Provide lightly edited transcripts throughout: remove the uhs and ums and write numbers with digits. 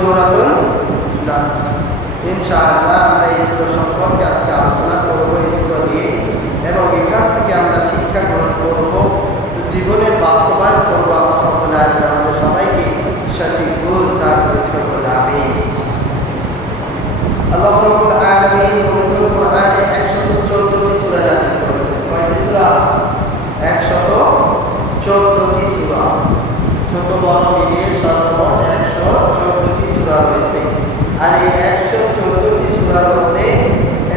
সূরাতুন নাস। ইনশাআল্লাহ আমরা এই সূরা সম্পর্কে আজকে আলোচনা করব, এই সূরা দিয়ে, এবং এখান থেকে আমরা শিক্ষা গ্রহণ করব, জীবনে বাস্তবায়ন করব। আল্লাহ রাব্বুল আলামিন আমাদের সবাইকে সঠিক বুঝ দান করুন। আমিন। আল্লাহ রাব্বুল আলামিন পবিত্র কোরআনে 114টি সূরা নাযিল করেছেন। কয়টি সূরা? 114টি সূরা। ছোট বড় মিলিয়ে সর্বমোট 114টি সূরা রয়েছে। আর এই 114টি সূরার মধ্যে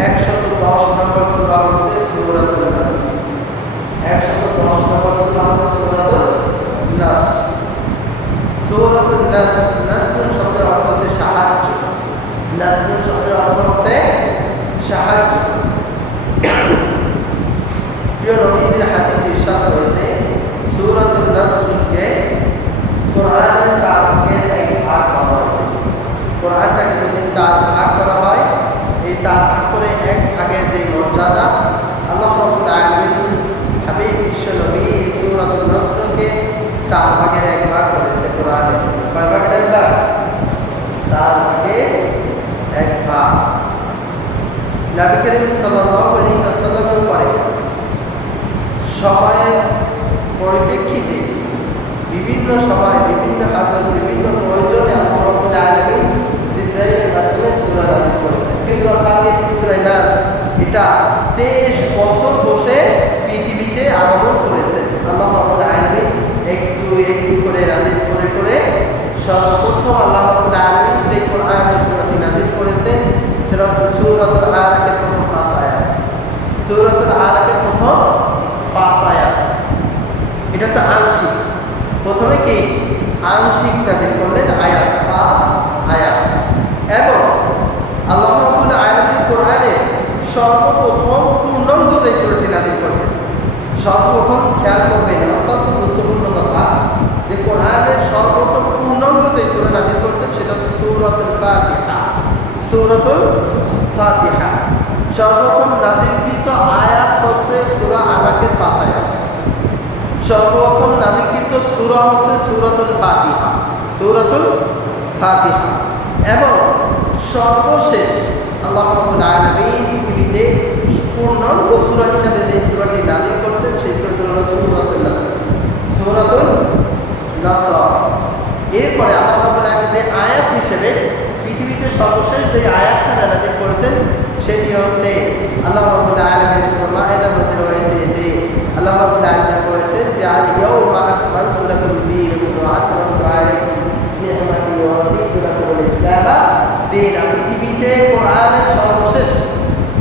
110 নম্বর সূরা হচ্ছে সূরাতুন নাস। 110 নম্বর সূরা হচ্ছে সূরাতুন নাস। সূরাতুন নাস, নাসরুন শব্দের অর্থ হচ্ছে সাহায্য। নাসরুন শব্দের অর্থ হচ্ছে সাহায্য। প্রিয় নবীজির হাদিসে ইরশাদ হয়েছে, সূরাতুন নাসরকে কোরআনের 4 ভাগের এক ভাগ করা হয়েছে। কোরআনটাকে যদি 4 ভাগ করা হয়, এই 4 ভাগ করে এক ভাগের যে মর্যাদা, আল্লাহ রাব্বুল আলামিন হাবিব বিশ্ব নবী এই সূরাতুন নাসরকে 4 ভাগের এক ভাগ করেছে কোরআনে। কয় ভাগের এক ভাগ? 4 ভাগের এক ভাগ। নবী করিম সাল্লাল্লাহু আলাইহি ওয়াসাল্লামের উপরে সময়ের পরিপ্রেক্ষিতে বিভিন্ন সময়, বিভিন্ন হাজত, বিভিন্ন প্রয়োজনে আল্লাহ রাব্বুল আলামিন জিবরাইলের মাধ্যমে সূরা নাযিল করেছেন। সূরা ফাতিহা, সূরা নাস, এটা 23 বছর বসে পৃথিবীতে আগমন করেছেন। আল্লাহ রাব্বুল আলামিন একটু একটু করে নাযিল করে করে সর্বপ্রথম আল্লাহ রাব্বুল আলামিন যে কোরআনের সূরাটি নাযিল করেছেন সেটা হচ্ছে সূরাতুল আলাকের প্রথম 5 আয়াত। সূরাতুল আলাকের প্রথম 5 আয়াত, এটা হচ্ছে আংশিক। প্রথমে কি আংশিক নাযিল করলেন আয়াত, 5 আয়াত। এবং আল্লাহ রাব্বুল আলামিন কোরআনে সর্বপ্রথম পূর্ণাঙ্গ যে সূরাটি নাযিল করেছেন, সর্বপ্রথম খেয়াল করবেন, অত্যন্ত গুরুত্বপূর্ণ কথা, যে কোরআনের সর্বপ্রথম পূর্ণাঙ্গ যে সূরা নাযিল করেছেন সেটা হচ্ছে সূরাতুল ফাতিহা। সূরাতুল ফাতিহা সর্বপ্রথম নাযিলকৃত আয়াত হচ্ছে সূরা আলাকের 5 আয়াত। সর্বপ্রথম নাযিলকৃত সূরা হচ্ছে সূরাতুল ফাতিহা, সূরাতুল ফাতিহা। এবং সর্বশেষ আল্লাহ রাব্বুল আলামিন পৃথিবীতে পূর্ণাঙ্গ সূরা হিসেবে যে সূরাটি নাযিল করেছেন সেই সূরাটি হলো সূরাতুন নাস। সূরাতুন নাস। এরপরে আল্লাহ রাব্বুল আলামিন যে আয়াত হিসেবে পৃথিবীতে সর্বশেষ যে আয়াতখানা নাযিল করেছেন সেটি হচ্ছে আল্লাহ রাব্বুল আলামিনের সূরা মাইদার মধ্যে রয়েছে, যে আল্লাহ রাব্বুল আলামিন বলেছেন যে আল ইয়াউমা আকমালতু লাকুম দীনাকুম ওয়া আতমামতু আলাইকুম নি'মাতি ওয়া রাদিতু লাকুমুল ইসলামা দীনা। পৃথিবীতে কোরআনের সর্বশেষ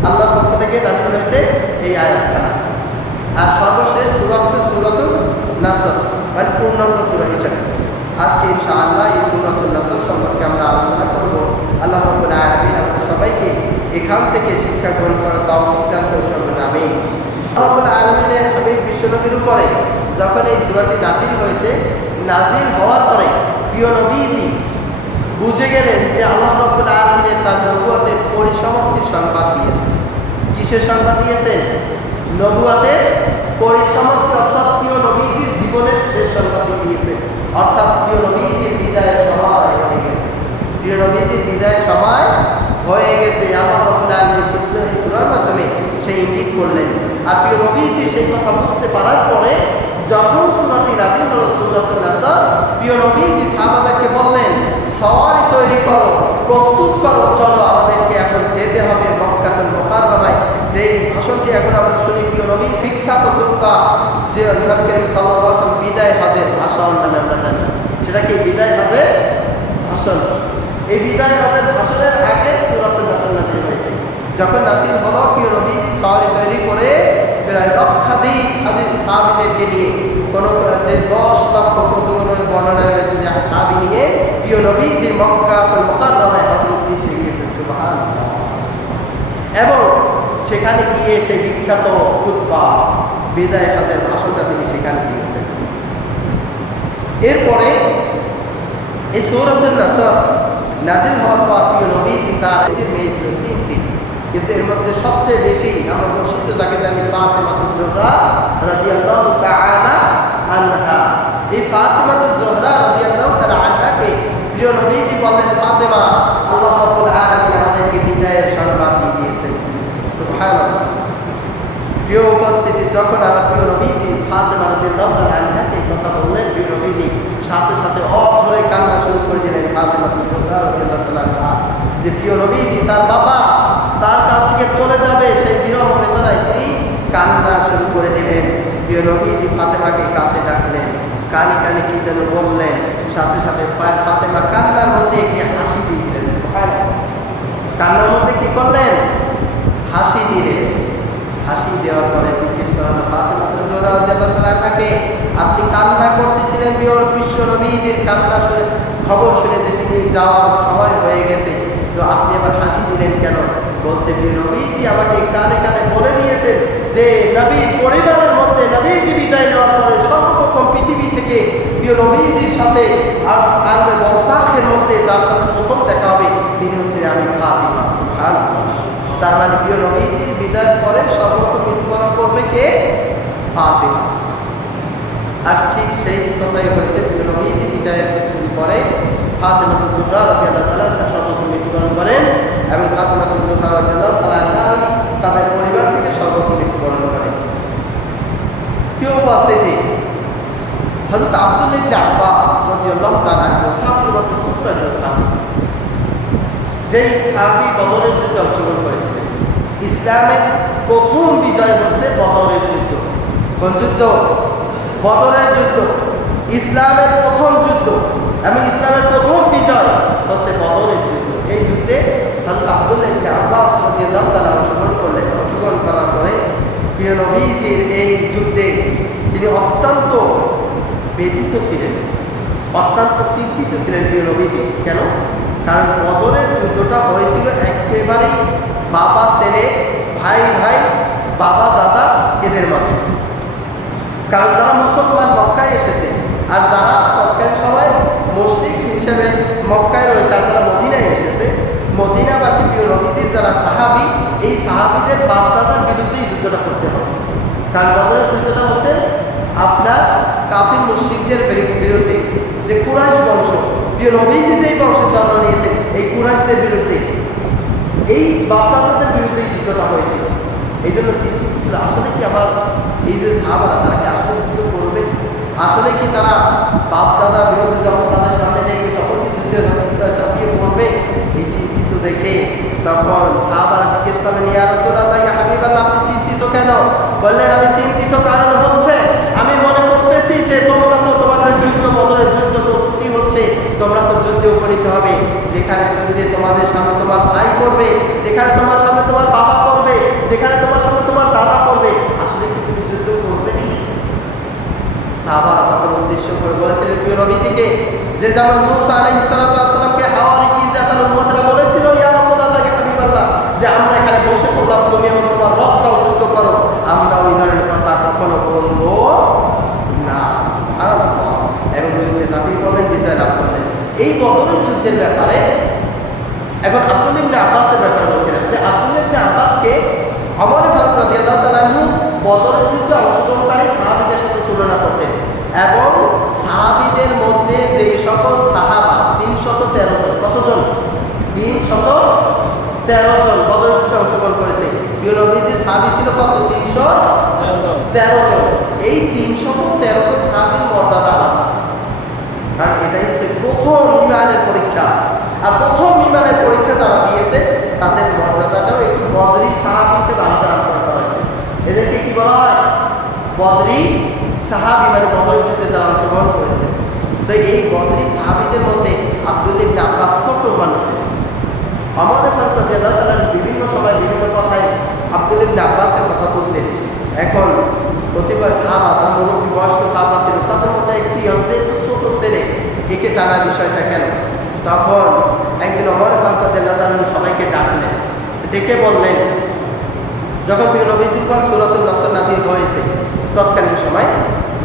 আল্লাহর পক্ষ থেকে নাযিল হয়েছে এই আয়াতখানা। আর সর্বশেষ সূরা হচ্ছে সূরাতুন নাসর, মানে পূর্ণাঙ্গ সূরা হিসেবে। আজকে ইনশাআল্লাহ এই সূরাতুন নাসর সম্পর্কে আমরা আলোচনা করব। আল্লাহ রাব্বুল আলামিন আমাদের সবাইকে এখান থেকে শিক্ষা গ্রহণ করার তৌফিক দান করুন। আমিন। আল্লাহ রাব্বুল আলামিনের হাবিব বিশ্বনবীর উপরে যখন এই সূরাটি নাযিল হয়েছে, নাযিল হওয়ার পরে প্রিয় নবীজি বুঝে গেলেন যে আল্লাহ রাব্বুল আলামিনের তার নবুয়তের পরিসমাপ্তির সংবাদ দিয়েছেন। কিসের সংবাদ দিয়েছেন? নবুয়তের পরিসমাপ্তি, অর্থাৎ প্রিয় নবীজির জীবনের শেষ সংবাদ দিয়েছেন। অর্থাৎ প্রিয় নবীজির বিদায়ের সময় হয়ে গেছে। প্রিয় নবীজির বিদায়ের সময় হয়ে গেছে। আল্লাহ রাব্বুল আলামিন এই সূরার মাধ্যমে সেই ইঙ্গিত করলেন। আর প্রিয় নবীজি সেই কথা বুঝতে পারার পরে যখন সূরাটি নাযিল হলো সূরাতুন নাস, প্রিয় নবীজি সাহাবাদেরকে বললেন, সওয়ারি তৈরি করো, প্রস্তুত করো, চলো আমাদেরকে এখন যেতে হবে মক্কাতুল মুকাররমায়। যেই ভাষণটি এখন আমরা শুনি প্রিয় নবী বিখ্যাত খুতবা, যে নবী করিম সাল্লাল্লাহু আলাইহি ওয়াসাল্লাম বিদায় হজের ভাষণ নামে আমরা জানি। সেটা কি বিদায় হজের ভাষণ। এই বিদায় হজের ভাষণের আগে সূরাতুন নাস নাযিল হয়েছে। যখন নাযিল হলো, প্রিয় নবীজি সওয়ারি তৈরি করে প্রায় লক্ষাধিক সাহাবীদেরকে নিয়ে, কোনো যে 10 লক্ষ কতগুলো বর্ণনা রয়েছে যে সাহাবী নিয়ে প্রিয় নবীজি মক্কাতুল মুকাররমায় হজরত উদ্দেশ্যে গিয়েছেন। সুবহানাল্লাহ। এবং সেখানে গিয়ে সেই বিখ্যাত খুতবা, বিদায় হজের ভাষণটা তিনি সেখানে দিয়েছেন। এরপরে এই সূরাতুন নাস নাযিল হওয়ার পর প্রিয় নবীজি তার মেয়ে ছিল 3টি, কিন্তু এর মধ্যে সবচেয়ে বেশি আমরা প্রসিদ্ধ যাকে জানি ফাতিমাতুজ জোহরা রাদিয়াল্লাহু তাআলা আনহা। এই ফাতিমাতুজ জোহরা রাদিয়াল্লাহু তাআলা আনহাকে প্রিয় নবীজি বললেন, ফাতেমা, আল্লাহ রাব্বুল আলামিন আমাদেরকে বিদায়ের সংবাদ দিয়ে দিয়েছেন। সুবহানাল্লাহ। প্রিয় উপস্থিতি, যখন প্রিয় নবীজি ফাতেমা রাদিয়াল্লাহু তাআলা আনহাকে কথা বললেন, প্রিয় নবীজি সাথে সাথে অঝরে কান্না শুরু করে দিলেন। ফাতেমা জোহরা রাদিয়াল্লাহু তাআলা আনহা, যে প্রিয় নবীজি তার বাবা তার কাছ থেকে চলে যাবে, সেই বিরহ বেদনায় তিনি কান্না শুরু করে দিলেন। প্রিয় নবীজি ফাতেমাকে কাছে ডাকলেন, কানে কানে কি যেন বললেন, সাথে সাথে ফাতেমা কান্নার মধ্যে একটি হাসি দিয়ে দিলেন। কান্নার মধ্যে কি করলেন? হাসি দিলেন। হাসি দেওয়ার পরে জিজ্ঞেস করা হলো, ফাতেমা জোহরা রাদিয়াল্লাহু তাআলা আনহাকে, আপনি কান্না করতেছিলেন বিশ্ব নবীজির কান্না শুনে, খবর শুনে যে তিনি যাওয়ার সময় হয়ে গেছে, তো আপনি আবার হাসি দিলেন কেন? বলছে, প্রিয় নবীজি আমাকে কানে কানে বলে দিয়েছেন যে নবীর পরিবারের মধ্যে নবীজি বিদায় নেওয়ার পরে সর্বপ্রথম পৃথিবী থেকে প্রিয় নবীজির সাথে আর বরসাখের মধ্যে যার সাথে প্রথম দেখা হবে তিনি হচ্ছে আমি ফাতিমা। সুবহানাল্লাহ। তার মানে প্রিয় নবীজির বিদায়ের পরে সর্বপ্রথম মৃত্যুবরণ করবে কে? ফাতিমা। আর ঠিক সেই কথাই হয়েছে, প্রিয় নবীজি বিদায়ের কিছুদিন পরে ফাতেমা জোহরা রাদিয়াল্লাহু তাআলা আনহা সর্বপ্রথম মৃত্যুবরণ করেন, এবং ফাতেমা জোহরা রাদিয়াল্লাহু তাআলা আনহা তাদের পরিবার থেকে সর্বপ্রথম মৃত্যুবরণ করেন। প্রিয় উপস্থিতি, হযরত আব্দুল্লাহ ইবনে আব্বাস রাদিয়াল্লাহু তাআলা আনহু সাহাবীদের মধ্যে ছোট্ট একজন সাহাবী, যেই সাহাবী বদরের যুদ্ধে অংশগ্রহণ করেছিলেন। ইসলামের প্রথম বিজয় হচ্ছে বদরের যুদ্ধ। কোন যুদ্ধ? বদরের যুদ্ধ। ইসলামের প্রথম যুদ্ধ এবং ইসলামের প্রথম বিজয় হচ্ছে বদরের যুদ্ধ। এই যুদ্ধে হযরত আব্দুল্লাহ ইবনে আব্বাস রাদিয়াল্লাহু তাআলা অংশগ্রহণ করলেন। অংশগ্রহণ করার পরে প্রিয় নবীজির এই যুদ্ধে তিনি অত্যন্ত ব্যথিত ছিলেন, অত্যন্ত চিন্তিত ছিলেন প্রিয় নবীজি। কেন? কারণ বদরের যুদ্ধটা হয়েছিল একেবারেই বাবা ছেলে, ভাই ভাই, বাবা দাদা এদের মাঝে। কারণ যারা মুসলমান মক্কায় এসেছে, আর যারা তৎকালীন সময় মুশরিক হিসেবে মক্কায় রয়েছে, আর যারা মদিনায় এসেছে, মদিনাবাসী প্রিয় নবীজির যারা সাহাবী, এই সাহাবীদের বাপ দাদার বিরুদ্ধেই যুদ্ধটা করতে হবে। কারণ বদরের যুদ্ধটা হচ্ছে আপনার কাফির মুশরিকদের বিরুদ্ধে, যে কুরাইশ বংশ, প্রিয় নবীজি যেই বংশে জন্ম নিয়েছেন, এই কুরাইশদের বিরুদ্ধে, এই বাপ দাদাদের বিরুদ্ধেই যুদ্ধটা হয়েছিল। এই জন্য চিন্তিত ছিল, আসলে কি আমার এই যে সাহাবারা তারা কি আসলে যুদ্ধ করবে? আসলে কি তারা বাপ দাদার বিরুদ্ধে যখন তাদের সামনে দেখবে তখন কি যুদ্ধে চাপিয়ে পড়বে? এই চিন্তিত দেখে তখন সাহাবারা জিজ্ঞেস করলেন, ইয়া রাসূলুল্লাহ, ইয়া হাবিবাল্লাহ, আপনি চিন্তিত কেন? বললেন, আমি চিন্তিত কারণ হচ্ছে আমি মনে করতেছি যে তোমরা তো তোমাদের যুদ্ধ, বদরের যুদ্ধ প্রস্তুতি হচ্ছে, তোমরা তো যুদ্ধে উপনীত হবে, যেখানে যুদ্ধে তোমাদের সামনে তোমার ভাই করবে, যেখানে তোমার সামনে তোমার বাবা করবে, যেখানে তোমার সামনে তোমার দাদা করবে, আসলে কি তুমি যুদ্ধ করবে? সাহাবারা তখন উদ্দেশ্য করে বলেছিলেন প্রিয় নবীজিকে, যে যেমন মূসা আলাইহিস সালাতু ওয়াস সালামকে হাওয়ারিয়িনরা তার উম্মতরা বলেছিল, ইয়া রাসূলুল্লাহ, ইয়া হাবিবাল্লাহ, যে আমরা এখানে বসে পড়লাম, তুমি এবং তোমার রব যাও যুদ্ধ করো, আমরা ওই ধরনের কথা কখনো বলবো না। সুবহানাল্লাহ। এবং যুদ্ধে ঝাঁপিয়ে পড়লেন, বিজয় লাভ করলেন। এই বদরের যুদ্ধের ব্যাপারে এখন আব্দুল্লাহ ইবনে আব্বাসের ব্যাপারে বলছিলেন, যে আব্দুল্লাহ ইবনে আব্বাসকে ওমর ফারুক রাদিয়াল্লাহু তাআলা আনহু বদরের যুদ্ধে অংশগ্রহণকারী সাহাবীদের সাথে তুলনা করতেন, এবং সাহাবীদের মধ্যে যেই সকল সাহাবা 313 জন, কতজন? 313 জন বদরের যুদ্ধে অংশগ্রহণ করেছে। প্রিয় নবীজির সাহাবী ছিল কত? 313 জন। এই 313 জন সাহাবীর মর্যাদা আলাদা, কারণ এটাই হচ্ছে প্রথম ঈমানের পরীক্ষা। আর প্রথম ঈমানের পরীক্ষা যারা দিয়েছে তাদের মর্যাদাটাও একটু বদরি সাহাবী হিসেবে আলাদা নামকরণ করা হয়েছে। এদেরকে কি বলা হয়? বদরি সাহাবী, মানে বদরের যুদ্ধে যারা অংশগ্রহণ করেছে। তো এই বদরি সাহাবীদের মধ্যে আব্দুল্লাহ ইবনে আব্বাস ছোট মানুষ ছিলেন। ওমর ফারুক রাদিয়াল্লাহু তাআলা বিভিন্ন সময় বিভিন্ন কথায় আব্দুল্লাহ ইবনে আব্বাসের কথা তুলতেন। এখন কতিপয় সাহাবা যারা মুরব্বী বয়স্ক সাহাবা ছিল, তাদের মধ্যে একটি যে ছোট ছেলে, একে টানার বিষয়টা কেন? তখন একদিন ওমর ফারুক রাদিয়াল্লাহু তাআলা সবাইকে ডাকলেন, ডেকে বললেন, যখন প্রিয় নবীজির পর সূরাতুন নাসর নাযিল হয়েছে, তৎকালীন সময়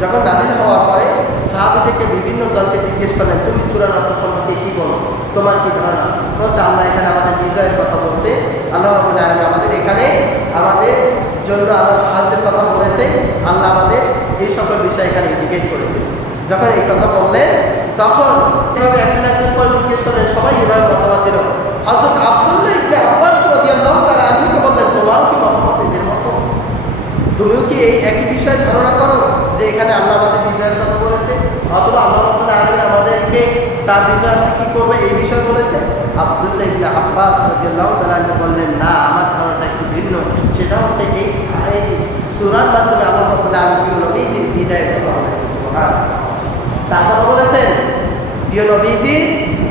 যখন নাযিল হওয়ার পরে সাহাবীদেরকে বিভিন্ন জনকে জিজ্ঞেস করলেন, তুমি সূরা নাসর সম্পর্কে কি বলো, তোমার কি ধারণা? বলছে, আল্লাহ এখানে আমাদের বিজয়ের কথা বলছে, আল্লাহ রাব্বুল আলামিন আমাদের এখানে আমাদের জন্য আল্লাহ সাহায্যের কথা বলেছে, আল্লাহ আমাদের এই সকল বিষয় এখানে ইন্ডিকেট করেছে। যখন এই কথা বললেন তখন এভাবে একজন একজন করে জিজ্ঞেস করলেন, সবাই এভাবে মতামত দিল। হযরত আব্দুল্লাহ ইবনে আব্বাস রাদিয়াল্লাহু তাআলা আনহুকে বললেন, তোমারও কি মতামত এদের মতো? তুমিও কি এই একই বিষয়ে ধারণা করো যে এখানে আল্লাহ আমাদের বিজয়ের কথা বলেছে, অথবা আল্লাহ রাব্বুল আলামিন আমাদেরকে তার বিজয় আসলে কি করবে এই বিষয় বলেছে? আব্দুল্লাহ ইবনে আব্বাস রাদিয়াল্লাহু তাআলা আনহু বললেন, না, আমার ধারণাটা একটু ভিন্ন। সেটা হচ্ছে এই সূরার মাধ্যমে আল্লাহ রাব্বুল আলামিন নবীজির বিদায়ের কথা বলেছে। সুবহানাল্লাহ। তার কথা বলেছেন প্রিয় নবীজির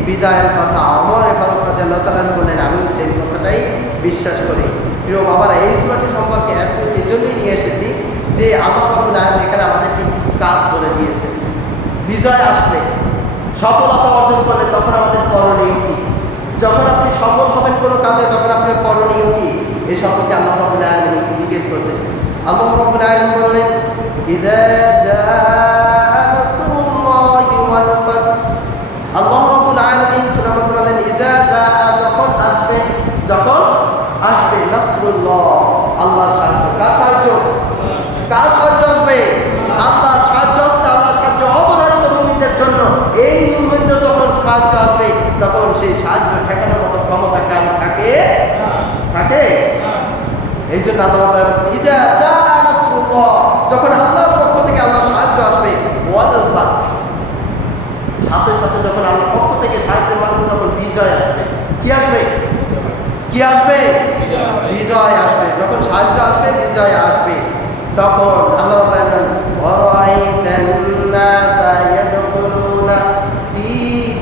বিদায়ের কথা। ওমর ফারুক রাদিয়াল্লাহু তাআলা বললেন, আমি সেই কথাটাই বিশ্বাস করি। প্রিয় বাবারা, এই সূরাটি সম্পর্কে এই জন্যই নিয়ে এসেছি যে আল্লাহ রাব্বুল আলামিন এখানে আমাদেরকে কিছু কাজ বলে দিয়েছে। বিজয় আসলে, সফলতা অর্জন করলে তখন আমাদের করণীয় কি? যখন আপনি সফল হবেন কোনো কাজে তখন আপনার করণীয় কি? এই সম্পর্কে আল্লাহ রাব্বুল আলামিন জিজ্ঞেস করেছেন। আল্লাহ রাব্বুল আলামিন বললেন, ইযা জাআ নাসরুল্লাহি ওয়াল ফাত। আল্লাহ রাব্বুল আলামিন সূরা মধ্যে বলেন, ইযা জাআ, যখন আসবে, যখন আসবে নাসরুল্লাহ, আল্লাহর সাহায্য। কার সাহায্য? কার সাহায্য আসবে? আল্লাহর সাহায্য আসলে, আল্লাহর সাহায্য অবধারিত মুমিনদের জন্য। এই মুমিনদের যখন সাহায্য আসবে তখন সেই সাহায্য ঠেকানোর মতো ক্ষমতা কার থাকে? থাকে। এই জন্য আল্লাহ ইযা জাআ নাসরুল্লাহ, যখন আল্লাহর পক্ষ থেকে আল্লাহর সাহায্য আসবে, ওয়াল ফাত, সাথে সাথে যখন আল্লাহর পক্ষ থেকে সাহায্যের মাধ্যমে যখন বিজয় আসবে। কি আসবে? কি আসবে? বিজয় আসবে। যখন সাহায্য আসবে, বিজয় আসবে, তখন আল্লাহ রাব্বুল আলামিন ওয়ারাইতান নাসা ইয়াদখুলুনা ফি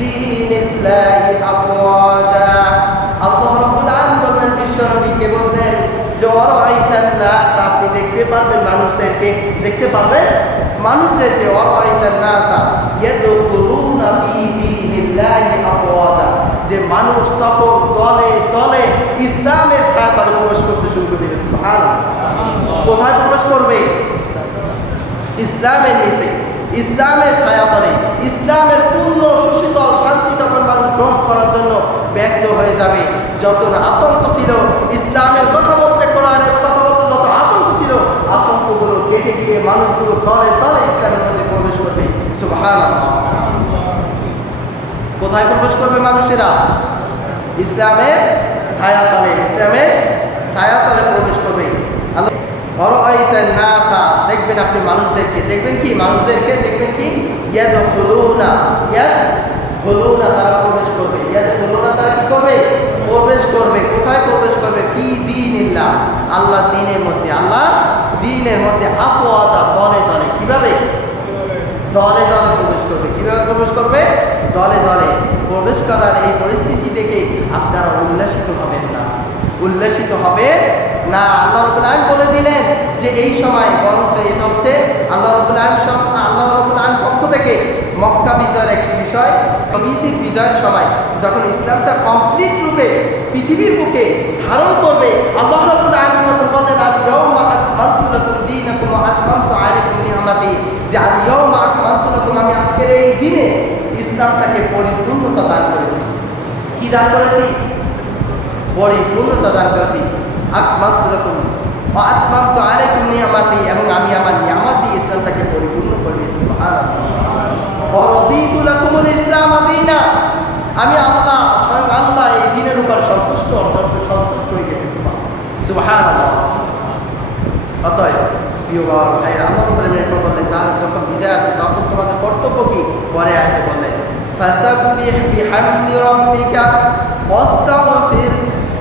দীনিল্লাহি আফওয়াজা। আল্লাহ রাব্বুল আলামিন বললেন, বিশ্বনবীকে বললেন যে ওয়ারাইতান নাস, আপনি দেখতে পারবেন মানুষদেরকে, দেখতে পারবেন মানুষদেরকে। ওয়ারাইতান নাসা ইয়াদখুলুনা ফি দীনিল্লাহি আফওয়াজা, যে মানুষ তখন দলে দলে ইসলামের ছায়াতলে প্রবেশ করতে শুরু করে দেবে। সুবহানাল্লাহ। কোথায় প্রবেশ করবে? ইসলামের নিচে, ইসলামের ছায়াতলে, ইসলামের পূর্ণ সুশীতল শান্তি তখন মানুষ গ্রহণ করার জন্য ব্যক্ত হয়ে যাবে। যত আতঙ্ক ছিল ইসলামের কথা বলতে, কোরআনের কথা বলতে যত আতঙ্ক ছিল, আতঙ্কগুলো কেটে গিয়ে মানুষগুলো দলে দলে ইসলামের মধ্যে প্রবেশ করবে। সুবহানাল্লাহ। কোথায় প্রবেশ করবে মানুষেরা? ইসলামের ছায়াতলে, ইসলামের ছায়াতলে প্রবেশ করবে। ওয়ারাইতান নাসা, দেখবেন আপনি মানুষদেরকে, দেখবেন কি? মানুষদেরকে দেখবেন কি? ইয়াদখুলুনা, ইয়াদখুলুনা, তারা প্রবেশ করবে। ইয়াদখুলুনা, তারা কি করবে? প্রবেশ করবে। কোথায় প্রবেশ করবে? ফি দীনিল্লাহ, আল্লাহর দ্বীনের মধ্যে, আল্লাহর দ্বীনের মধ্যে। আফওয়াজা, দলে দলে। কিভাবে? দলে দলে প্রবেশ করবে। কিভাবে প্রবেশ করবে? দলে দলে প্রবেশ করার এই পরিস্থিতি দেখে আপনারা উল্লাসিত হবেন না, উল্লাসিত হবে না। আল্লাহ রাব্বুল আলামিন বলে দিলেন যে এই সময়, বরঞ্চ এটা হচ্ছে আল্লাহ রাব্বুল আলামিন পক্ষ থেকে মক্কা বিজয়ের একটি বিষয়। নবীজির বিজয়ের সময় যখন ইসলামটা কমপ্লিট রূপে পৃথিবীর বুকে ধারণ করবে, আল্লাহ রাব্বুল আলামিন যখন বললেন, আল ইয়াউমা আকমালতু লাকুম দীনাকুম ওয়া আতমামতু আলাইকুম নি'মাতি, যে আল ইয়াউমা আকমালতু লাকুম, আমি আজকের এই দিনে ইসলামটাকে পরিপূর্ণতা দান করেছি। কি দান করেছি? পরিপূর্ণতা দান করেছি। আকমালতু লাকুম ওয়া আতমামতু আলাইকুম নি'মাতি, এবং আমি আমার নিয়ামত দিয়ে ইসলামটাকে পরিপূর্ণ করে দিয়েছি। সুবহানাল্লাহ। ওয়া রাদিতু লাকুমুল ইসলাম দীনা, আমি আল্লাহ, স্বয়ং আল্লাহ এই দিনের উপর সন্তুষ্ট হয়ে গেছি। সুবহানাল্লাহ। অতএব প্রিয় বাবা ভাইয়ের, আল্লাহ রাব্বুল আলামিন এরপর বললেন, তার যখন বিজয় আসবে তখন তোমাদের কর্তব্য কি? পরে আয়াতে বললেন, ফাসাব্বিহ বিহামদি রাব্বিকা ওয়াস্তাগফির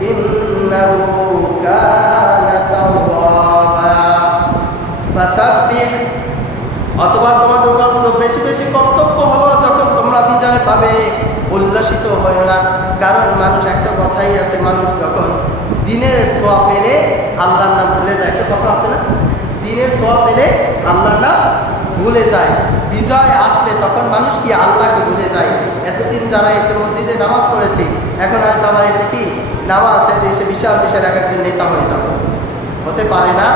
ইন্নাহু কানা তাওয়াবা। ফাসাব্বিহ, অথবা তোমাদের উপর বেশি বেশি কর্তব্য হলো যখন তোমরা বিজয় পাবে, উল্লাসিত হয় না। কারণ মানুষ, একটা কথাই আছে, মানুষ যখন দিনের ছোঁয়া পেলে আল্লাহর নাম ভুলে যায়। একটা কথা আছে না? দিনের ছোঁয়া পেলে আল্লাহর নাম ভুলে যায়। বিজয় আসলে তখন মানুষ কি? আল্লাহকে ভুলে যায়। এতদিন যারা এসে মসজিদে নামাজ পড়েছে, এখন হয়তো আবার এসে কি নামাজ ছেড়ে এসে বিশাল বিশাল এক একজন নেতা হয়ে যাবে। হতে পারে না।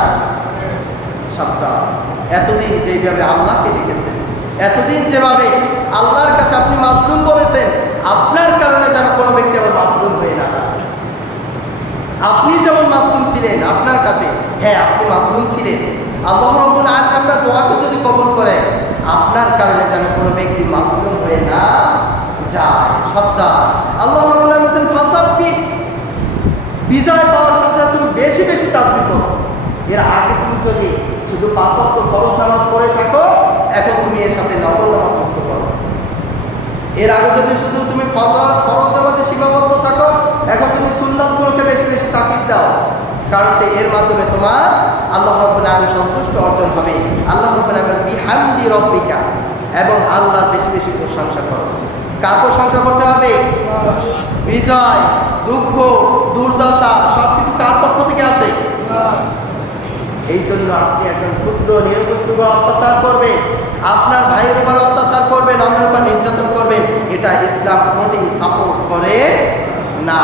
সাবধান। এতদিন যেভাবে আল্লাহকে ডেকেছেন, এতদিন যেভাবে আল্লাহর কাছে আপনি মাজলুম বলেছেন, আপনার কারণে যেন কোনো ব্যক্তি আবার মাজলুম হয়ে না যায়। আপনি যেমন মাজলুম ছিলেন আপনার কাছে, হ্যাঁ আপনি মাজলুম ছিলেন, আল্লাহ রাব্বুল আলামিন আপনার দোয়াকে যদি কবুল করে, আপনার কারণে যেন কোনো ব্যক্তি মাসরুম হয়ে না যায়। সাবধান। আল্লাহ রাব্বুল আলামিন বলেন ফাসাব্বিহ, বিজয় পাওয়ার সাথে সাথে তুমি বেশি বেশি তাসবিহ করো। এর আগে তুমি যদি শুধু 5 ওয়াক্ত ফরজ নামাজ পড়ে থাকো, এখন তুমি এর সাথে নফল নামাজ যুক্ত করো। এর আগে যদি শুধু তুমি ফরজের মধ্যে সীমাবদ্ধ থাকো, এখন তুমি সুন্নাতগুলোকে বেশি বেশি তাকিদ দাও। কারণ এর মাধ্যমে তোমার আল্লাহ রাব্বুল আলামিন সন্তুষ্ট অর্জন হবে। আল্লাহ রাব্বুল আলামিন বিহামদি রব্বিকা, এবং আল্লাহর বেশি বেশি প্রশংসা করো। কার প্রশংসা করতে হবে? বিজয়, দুঃখ, দুর্দশা সবকিছু কার পক্ষ থেকে আসে? এই জন্য আপনি একজন ক্ষুদ্র নিরগোষ্ঠীর উপর অত্যাচার করবেন, আপনার ভাইয়ের উপর অত্যাচার করবেন, অন্যের উপর নির্যাতন করবেন, এটা ইসলাম কোনোদিন সাপোর্ট করে না।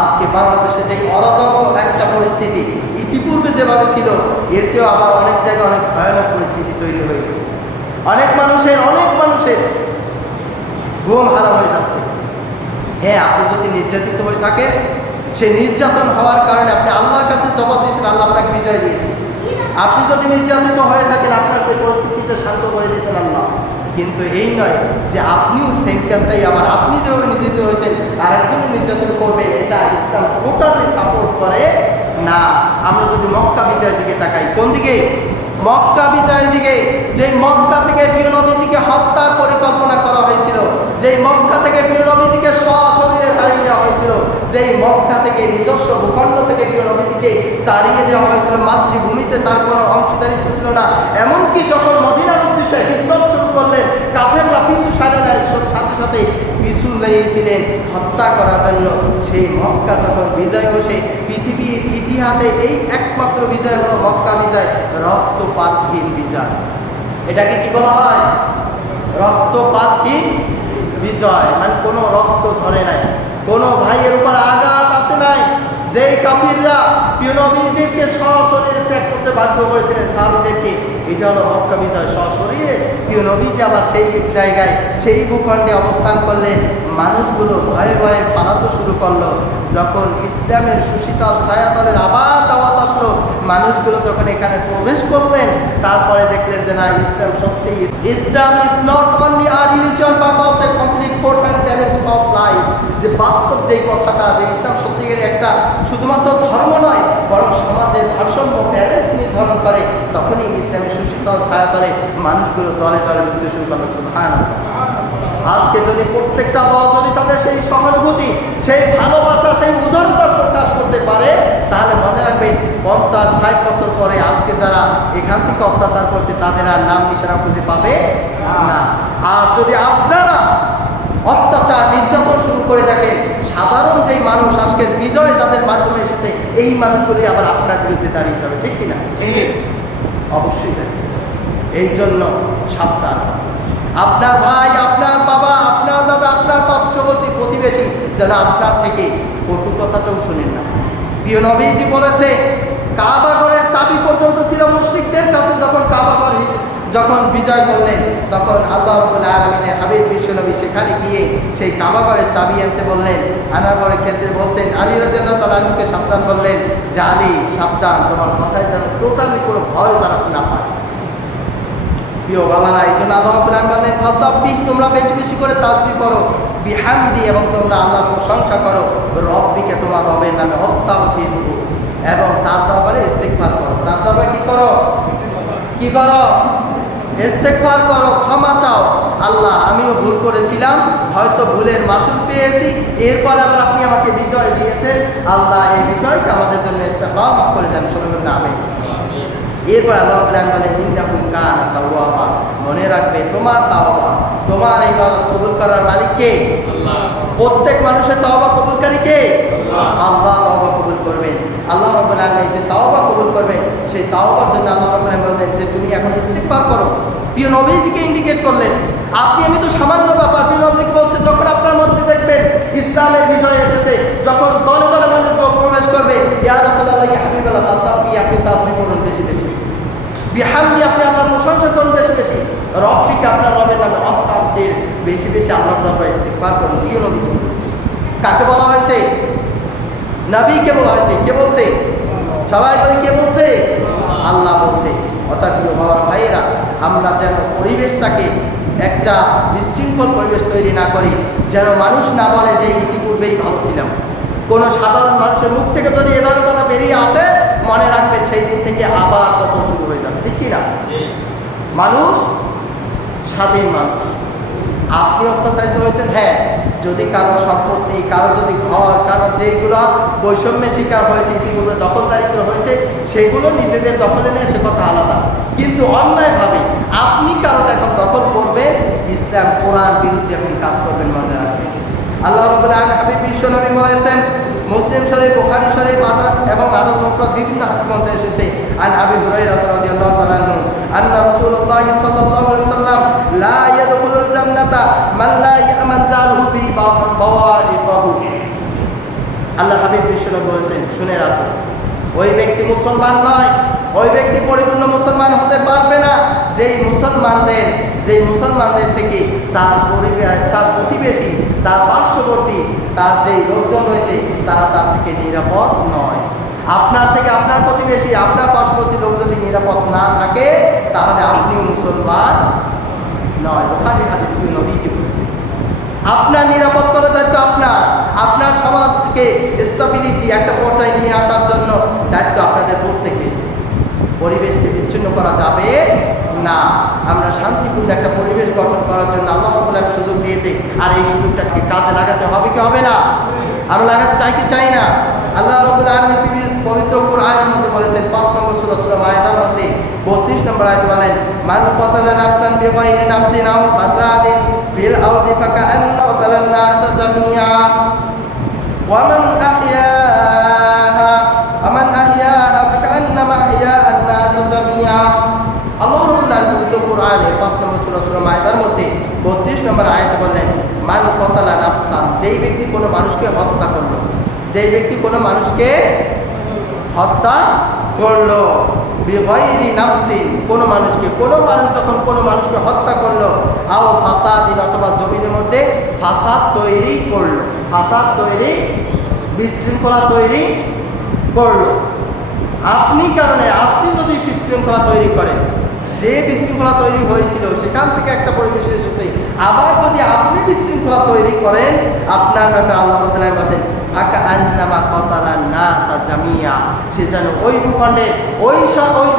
আজকে বাংলাদেশে যে অরাজক একটা পরিস্থিতি ইতিপূর্বে যেভাবে ছিল, এর চেয়েও আবার অনেক জায়গায় অনেক ভয়ানক পরিস্থিতি তৈরি হয়ে গেছে। অনেক মানুষের ঘুম হারাম হয়ে যাচ্ছে। হ্যাঁ, আপনি যদি নির্যাতিত হয়ে থাকেন, সেই নির্যাতন হওয়ার কারণে আপনি আল্লাহর কাছে জবাব দিয়েছেন, আল্লাহ আপনাকে বিজয় দিয়েছে। আপনি যদি নির্যাতিত হয়ে থাকেন, আপনার সেই পরিস্থিতিটা শান্ত করে দিয়েছেন আল্লাহ। কিন্তু এই নয় যে আপনিও সেম কাজটাই আবার আপনি যেভাবে নির্যাতিত হয়েছেন আর একজনের নির্যাতন করবেন, এটা ইসলাম টোটালি সাপোর্ট করে না। আমরা যদি মক্কা বিজয়ের দিকে তাকাই, কোন দিকে? মক্কা বিজয়ের দিকে। যেই মক্কা থেকে প্রিয় নবীজিকে হত্যার পরিকল্পনা করা হয়েছিল, যেই মক্কা থেকে প্রিয় নবীজিকে সশরীরে তাড়িয়ে দেওয়া হয়েছিল, যেই মক্কা থেকে নিজস্ব ভূখণ্ড থেকে প্রিয় নবীজিকে তাড়িয়ে দেওয়া হয়েছিল, মাতৃভূমিতে তার কোনো অংশীদারিত্ব ছিল না। এমনকি যখন মদিনার উদ্দেশ্যে হিজরত শুরু করলেন, কাফেররা পিছু সারে নেয়, সাথে সাথে পিছু লেগেছিলেন হত্যা করার জন্য। সেই মক্কা যখন বিজয় বসে, পৃথিবীর ইতিহাসে এই একমাত্র বিজয় হলো মক্কা বিজয়, রক্তপাতহীন বিজয়। এটাকে কি বলা হয়? রক্তপাতহীন বিজয়। মানে কোনো রক্ত ঝরে নাই, কোনো ভাইয়ের উপর আঘাত আসে নাই। যেই কাফিররা প্রিয় নবীজিকে সশরীরে ত্যাগ করতে বাধ্য করেছিলেন সাহাবীদেরকে, এটা হলো মক্কা বিজয়। সশরীরে প্রিয় নবীজি আবার সেই জায়গায়, সেই ভূখণ্ডে অবস্থান করলেন। মানুষগুলো ভয়ে ভয়ে পালাতে শুরু করলো। যখন ইসলামের সুশীতল ছায়াতলের আবার দাওয়াত আসলো, মানুষগুলো যখন এখানে প্রবেশ করলেন, তারপরে দেখলেন যে না, ইসলাম সত্যি, Islam is not only a religion but also a complete code and balance of life. যে বাস্তব যেই কথাটা, যে ইসলাম সত্যিকারের একটা শুধুমাত্র ধর্ম নয়, বরং সমাজের ভারসাম্য ব্যালেন্স নির্ধারণ করে, তখনই ইসলামের সুশীতল ছায়াতলে মানুষগুলো দলে দলে ঢুকতে শুরু করলো। সুবহানাল্লাহ। আজকে যদি প্রত্যেকটা দল যদি তাদের সেই সহানুভূতি, সেই ভালোবাসা, সেই উদারতা প্রকাশ করতে পারে, তাহলে মনে রাখবেন 50-60 বছর পরে আজকে যারা এখান থেকে অত্যাচার করছে, তাদের আর নাম নিশানা খুঁজে পাবে না। আর যদি আপনারা অত্যাচার নির্যাতন শুরু করে দেখেন, সাধারণ যেই মানুষ আজকের বিজয় যাদের মাধ্যমে এসেছে, এই মানুষগুলি আবার আপনার বিরুদ্ধে দাঁড়িয়ে যাবে, ঠিক কিনা? অবশ্যই দেখবে। এই জন্য সাবধান। আপনার ভাই, আপনার বাবা, আপনার দাদা, আপনার পার্শ্ববর্তী প্রতিবেশী যেন আপনার থেকে কটু কথাটাও শুনেন না। প্রিয় নবীজি বলেছে, কাবা ঘরের চাবি পর্যন্ত ছিল মুশরিকদের কাছে। যখন কাবা ঘর যখন বিজয় করলেন, তখন আল্লাহ রাব্বুল আলামিনের হাবিব বিশ্বনবী সেখানে গিয়ে সেই কাবা ঘরের চাবি আনতে বললেন। আনার পরে ক্ষেত্রে বলছেন, আলী রাদিয়াল্লাহু তাআলা আনহুকে সাবধান বললেন যে আলী সাবধান, তোমার কথায় যেন টোটালি কোনো ভয় তারা না পায়। প্রিয় বাবারা, এই জন্য আল্লাহ রাব্বুল আলামিন বলেন ফাসাব্বিহ, তোমরা বেশি বেশি করে তাসবিহ করো, বিহামদি, এবং তোমরা আল্লাহর প্রশংসা করো, রব্বিকে, তোমার রবের নামে, আস্তাগফিরহু, এবং তার দরবারে ইস্তিগফার করো। তার দরবারে কি করো? কি করো? ইস্তিগফার করো, ক্ষমা চাও। আল্লাহ, আমিও ভুল করেছিলাম, হয়তো ভুলের মাসুল পেয়েছি, এরপরে আবার আপনি আমাকে বিজয় দিয়েছেন। আল্লাহ, এই বিজয়কে আমাদের জন্য ইস্তেকামত করে দেন। সবাই বলুন আমিন। এরপর আল্লাহ বলেন ইন্নাহু কানা তাওয়াবা, মনে রাখবে তোমার তাওবা, তোমার এই ইবাদত কবুল করার মালিক কে? আল্লাহ। প্রত্যেক মানুষের তাওবা কবুলকারী কে? আল্লাহ তাওবা কবুল করবেন। আল্লাহ রাব্বুল আলামিন যে তাওবা কবুল করবেন, সেই তাওবার জন্য আল্লাহ রাব্বুল আলামিন বলেন যে তুমি এখন ইস্তিগফার করো। প্রিয় নবীজিকে ইন্ডিকেট করলেন, আপনি আমি তো সামান্য ব্যাপার। প্রিয় নবীজি বলছে, যখন আপনার মধ্যে দেখবেন ইসলামের বিজয় এসেছে, যখন দলে দলে মানুষ প্রবেশ করবে, ইয়া রাসূলুল্লাহ, ইয়া হাবিবাল্লাহ, ফাসাব্বিহ, আপনি তাসবিহ করুন বেশি বেশি, বিহামদি, আপনি আল্লাহর প্রশংসা করুন বেশি বেশি, রব্বিকে, আপনার রবের নামে আস্তাগফির, বেশি বেশি আল্লাহর দরবারে ইস্তিগফার করুন। প্রিয় নবীজি বলছে। কাকে বলা হয়েছে? নবীকে বলা হয়েছে। কে বলছে? সবাই বলে কে বলছে? আল্লাহ বলছে। অর্থাৎ প্রিয় বাবার ভাইয়েরা, আমরা যেন পরিবেশটাকে একটা বিশৃঙ্খল পরিবেশ তৈরি না করি, যেন মানুষ না বলে যে ইতিপূর্বেই ভালো ছিলাম। কোনো সাধারণ মানুষের মুখ থেকে যদি এ ধরনের কথা বেরিয়ে আসে, মনে রাখবেন সেই দিন থেকে আবার পতন শুরু হয়ে যাবে, ঠিক কিনা? মানুষ স্বাধীন মানুষ। আপনি অত্যাচারিত হয়েছেন, হ্যাঁ, যদি কারো সম্পত্তি, কারো যদি ঘর, কারো যেগুলো বৈষম্যের শিকার হয়েছে, ইতিপূর্বে দখলদারিত্ব হয়েছে, সেগুলো নিজেদের দখলে নেয়, সে কথা আলাদা। কিন্তু অন্যায়ভাবে আপনি কারোটা এখন দখল করবেন, ইসলাম কোরআন বিরুদ্ধে আপনি কাজ করবেন, মনে রাখবেন। আল্লাহ রাব্বুল আলামিন হাবিব বিশ্বনবী বলেছেন, মুসলিম শরীফ, বুখারী শরীফ এবং আদব মুফরাদ বিভিন্ন হাদিস মধ্যে এসেছে, আন আবি হুরায়রা রাদিয়াল্লাহু তাআলা আনহু আন্না রাসূলুল্লাহ সাল্লাল্লাহু আলাইহি ওয়াসাল্লাম লা ইয়াদখুলুল জান্নাতা মান লা ইয়ামান জারহু বি বাওয়াইবাহু। আল্লাহ হাবিব বিশ্বনবী বলেছেন, শুনে রাখো, ওই ব্যক্তি মুসলমান নয়, ওই ব্যক্তি পরিপূর্ণ মুসলমান হতে পারবে না যেই মুসলমানদের থেকে তার পরিবার, তার প্রতিবেশী, তার পার্শ্ববর্তী, তার যেই লোকজন রয়েছে তারা তার থেকে নিরাপদ নয়। আপনার থেকে আপনার প্রতিবেশী, আপনার পার্শ্ববর্তী লোক যদি নিরাপদ না থাকে, তাহলে আপনিও মুসলমান নয়। বুখারী হাদিস নবীজি বলেছেন, আপনার নিরাপদ করার দায়িত্ব আপনার সমাজকে স্টেবিলিটি একটা পর্যায়ে নিয়ে আসার জন্য দায়িত্ব আপনাদের প্রত্যেকের। পরিবেশকে বিচ্ছিন্ন করা যাবে না। আমরা শান্তিপূর্ণ একটা পরিবেশ গঠন করার জন্য আল্লাহ রাব্বুল আলামিন সুযোগ দিয়েছে, আর এই সুযোগটাকে কাজে লাগাতে হবে কি হবে না? আমরা লাগাতে চাই কি চাই না? আল্লাহ রাব্বুল আলামিন পবিত্র কোরআনের মধ্যে বলেছেন, 5 নম্বর সূরা মায়েদার মধ্যে 32 নম্বর আয়াতে বলেন, মান কাতালা নাফসান বিগাইরি নাফসিন আও ফাসাদিন ফিল আরদি ফাকান্না কাতালান নাস জামিআ ওয়া মান আহইয়াহা ফাকান্নামা আহইয়ান নাস জামিআ। আল্লাহ রাব্বুল আলামিন পবিত্র কোরআনে 5 নম্বর সূরা মায়েদার মধ্যে 32 নম্বর আয়াতে বলেন, মান কাতালা নাফসান, যেই ব্যক্তি কোনো মানুষকে হত্যা করলো, যেই ব্যক্তি কোনো মানুষকে হত্যা করলো, বিগাইরি নাফসিন, কোনো মানুষ যখন কোনো মানুষকে হত্যা করলো, আও ফাসাদিন, অথবা জমিনের মধ্যে ফাসাদ তৈরি করলো, বিশৃঙ্খলা তৈরি করলো। আপনি যদি বিশৃঙ্খলা তৈরি করেন, যে বিশৃঙ্খলা তৈরি হয়েছিল সেখান থেকে একটা পরিবেশে এসেছে, আবার যদি আপনি বিশৃঙ্খলা তৈরি করেন, আপনার ব্যাপারে আল্লাহ রাব্বুল আলামিন বলেন, ফাকান্নামা কাতালান নাস জামিআ, সে যেন ওই ভূখণ্ডে ওই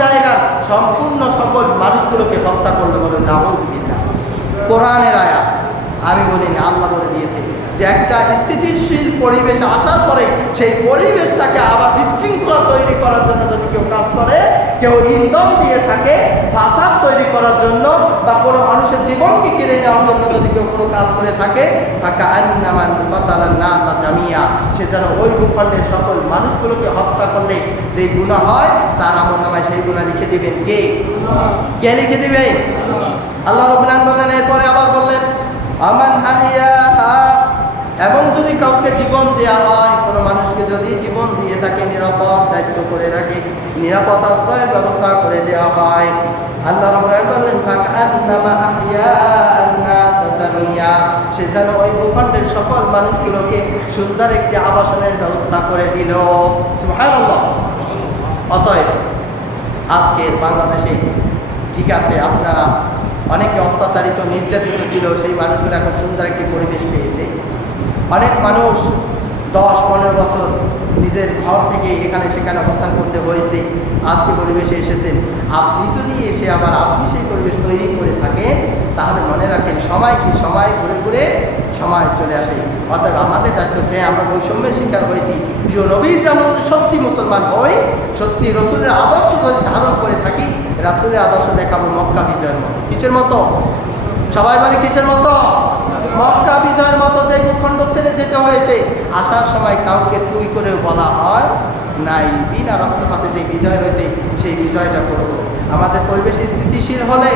জায়গার সম্পূর্ণ সকল মানুষগুলোকে হত্যা করলো। বলুন নাউযুবিল্লাহ। কোরআনের আয়াত, আমি বলিনি, আল্লাহ বলে দিয়েছে যে একটা স্থিতিশীল পরিবেশে আসার পরে সেই পরিবেশটাকে আবার বিশৃঙ্খলা তৈরি করার জন্য যদি কেউ কাজ করে, কেউ ইন্ধন দিয়ে থাকে ফাসাদ তৈরি করার জন্য, বা কোনো মানুষের জীবনকে কেড়ে নেওয়ার জন্য যদি কেউ কোনো কাজ করে থাকে, ফাকান্নামা কাতালান নাস জামিআ, সে যেন ওই ভূখণ্ডের সকল মানুষগুলোকে হত্যা করলে যে গুনাহ হয় তার আমলনামায় সেই গুনাহ লিখে দিবেন কে? লিখে দিবে? আল্লাহ রাব্বুল আলামিন বলেন, এরপরে আবার বললেন, আমান আহইয়াহা, এবং যদি কাউকে জীবন দেয়া হয়, কোনো মানুষকে যদি জীবন দিয়ে থাকে, নিরাপদ দায়িত্ব করে থাকে, নিরাপদ আশ্রয়ের ব্যবস্থা করে দেওয়া হয়, আল্লাহ রাব্বুল আলামিন বললেন, ফাকান্নামা আহইয়ান নাস জামিআ, সে যেন ওই ভূখণ্ডের সকল মানুষগুলোকে সুন্দর একটি আবাসনের ব্যবস্থা করে দিল। সুবহানাল্লাহ। অতএব আজকের বাংলাদেশে ঠিক আছে, আপনারা অনেকে অত্যাচারিত, নির্যাতিত ছিল, সেই মানুষগুলো এখন সুন্দর একটি পরিবেশ পেয়েছে। অনেক মানুষ 10-15 বছর নিজের ঘর থেকে এখানে সেখানে অবস্থান করতে হয়েছে, আজকে পরিবেশে এসেছেন। আপনি যদি এসে আবার আপনি সেই পরিবেশ তৈরি করে থাকেন, তাহলে মনে রাখেন সময় ঘুরে ঘুরে সময় চলে আসে। অতএব আমাদের দায়িত্ব হচ্ছে, আমরা বৈষম্যের শিকার হয়েছি, প্রিয় নবী যে আমরা যদি সত্যি মুসলমান হই, সত্যি রসুলের আদর্শ যদি ধারণ করে থাকি, রাসূলের আদর্শ দেখাবো মক্কা বিজয়ের মতো। কিসের মতো? সবাই বলে কিসের মতো? মক্কা বিজয়ের মতো। যে ভূখণ্ড ছেড়ে যেতে হয়েছে, আসার সময় কাউকে তুই করে বলা হয় নাই, বিনা রক্তপাতে যে বিজয় হয়েছে সেই বিজয়টা করব। আমাদের পরিবেশ স্থিতিশীল হলে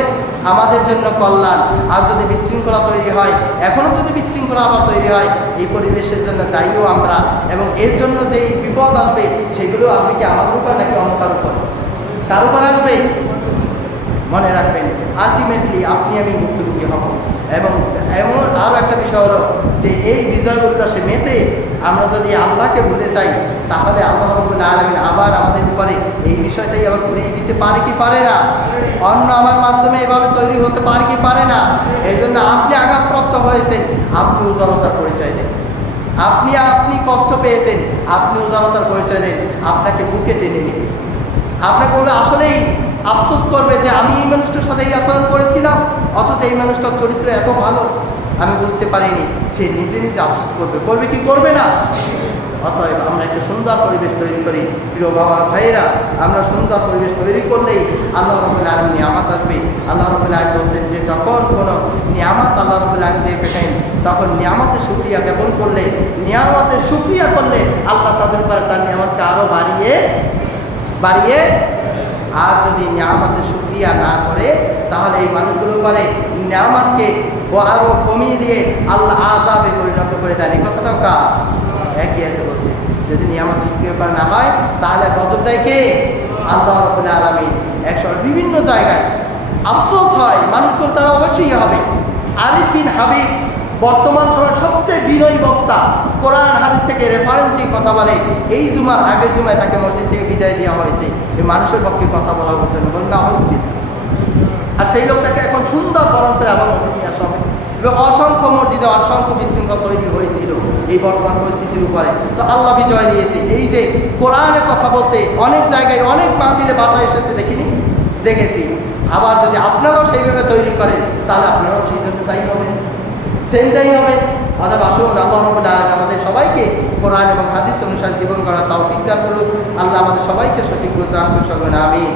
আমাদের জন্য কল্যাণ। আর যদি বিশৃঙ্খলা তৈরি হয়, এখনও যদি বিশৃঙ্খলা আবার তৈরি হয়, এই পরিবেশের জন্য দায়ীও আমরা, এবং এর জন্য যে বিপদ আসবে সেগুলো আসবে কি আমাদের উপর নাকি অন্য কার উপর? তার উপর আসবে। মনে রাখবেন, আলটিমেটলি আপনি আমি ভুক্তভোগী হব। এবং এমন আরও একটা বিষয় হলো যে এই বিজয় উল্লাসে মেতে আমরা যদি আল্লাহকে ভুলে যাই তাহলে আল্লাহ রাব্বুল আলামিন আবার আমাদের উপরে এই বিষয়টাই আবার ঘুরিয়ে দিতে পারে কি পারে না? অন্য আমার মাধ্যমে এভাবে তৈরি হতে পারে কি পারে না? এই জন্য আপনি আঘাতপ্রাপ্ত হয়েছেন, আপনি উদারতার পরিচয় দেন। আপনি কষ্ট পেয়েছেন, আপনি উদারতার পরিচয় দেন। আপনাকে বুকে টেনে নেবে, আপনাকে বলে আসলেই আফসোস করবে যে আমি এই মানুষটার সাথে এই আচরণ করেছিলাম, অথচ এই মানুষটার চরিত্র এত ভালো, আমি বুঝতে পারিনি। সে নিজে নিজে আফসোস করবে কি করবে না? অতএব আমরা একটা সুন্দর পরিবেশ তৈরি করি। প্রিয় বাবা ভাইয়েরা, আমরা সুন্দর পরিবেশ তৈরি করলেই আল্লাহ রাব্বুল আলামিন নিয়ামত আসবে। আল্লাহ রাব্বুল আলামিন বলছেন যে যখন কোনো নিয়ামত আল্লাহ রাব্বুল আলামিন দিয়ে থাকেন তখন নিয়ামতের শুকরিয়া জ্ঞাপন করলে, নিয়ামতের শুকরিয়া করলে আল্লাহ তাদের উপরে তার নিয়ামতকে আরও বাড়িয়ে আর যদি নিয়ামতের শুকরিয়া না করে তাহলে এই মানুষগুলো পারে নিয়ামতকে আরও কমিয়ে দিয়ে আল্লাহ আযাবে পরিণত করে দেন। এই কথাটাও একই আয়াতে বলছে যদি নিয়ামত শুকরিয়া করা না হয় তাহলে গজব দেয় কে? আল্লাহ রাব্বুল আলামিন। একসময় বিভিন্ন জায়গায় আফসোস হয়, মানুষগুলো তারা অবশ্যই হবে। আরিফ বিন হাবিব বর্তমান সময়ের সবচেয়ে বিনয়ী বক্তা, কোরআন হাদিস থেকে রেফারেন্স দিয়ে কথা বলে। এই জুমার আগের জুমায় তাকে মসজিদ থেকে বিদায় দেওয়া হয়েছে এই মানুষের পক্ষে কথা বলার জন্য, বলেন না হয়। আর সেই লোকটাকে এখন সুন্দর বরণ করে আবার মসজিদ নিয়ে আসা হবে। এবং অসংখ্য মসজিদে অসংখ্য বিশৃঙ্খলা তৈরি হয়েছিল এই বর্তমান পরিস্থিতির উপরে। তো আল্লাহ বিজয় দিয়েছে। এই যে কোরআনের কথা বলতে অনেক জায়গায় অনেক মাহফিলে বাধা এসেছে, দেখেছি। আবার যদি আপনারাও সেইভাবে তৈরি করেন তাহলে আপনারাও সেই জন্য দায়ী হবেন, সেটাই হবে। অতএব আসুন আল্লাহ রাব্বুল আলামিন আমাদের সবাইকে কোরআন এবং হাদিস অনুসারে জীবন গড়ার তৌফিক দান করুন। আল্লাহ আমাদের সবাইকে সঠিক বুঝ দান করুন। আমিন।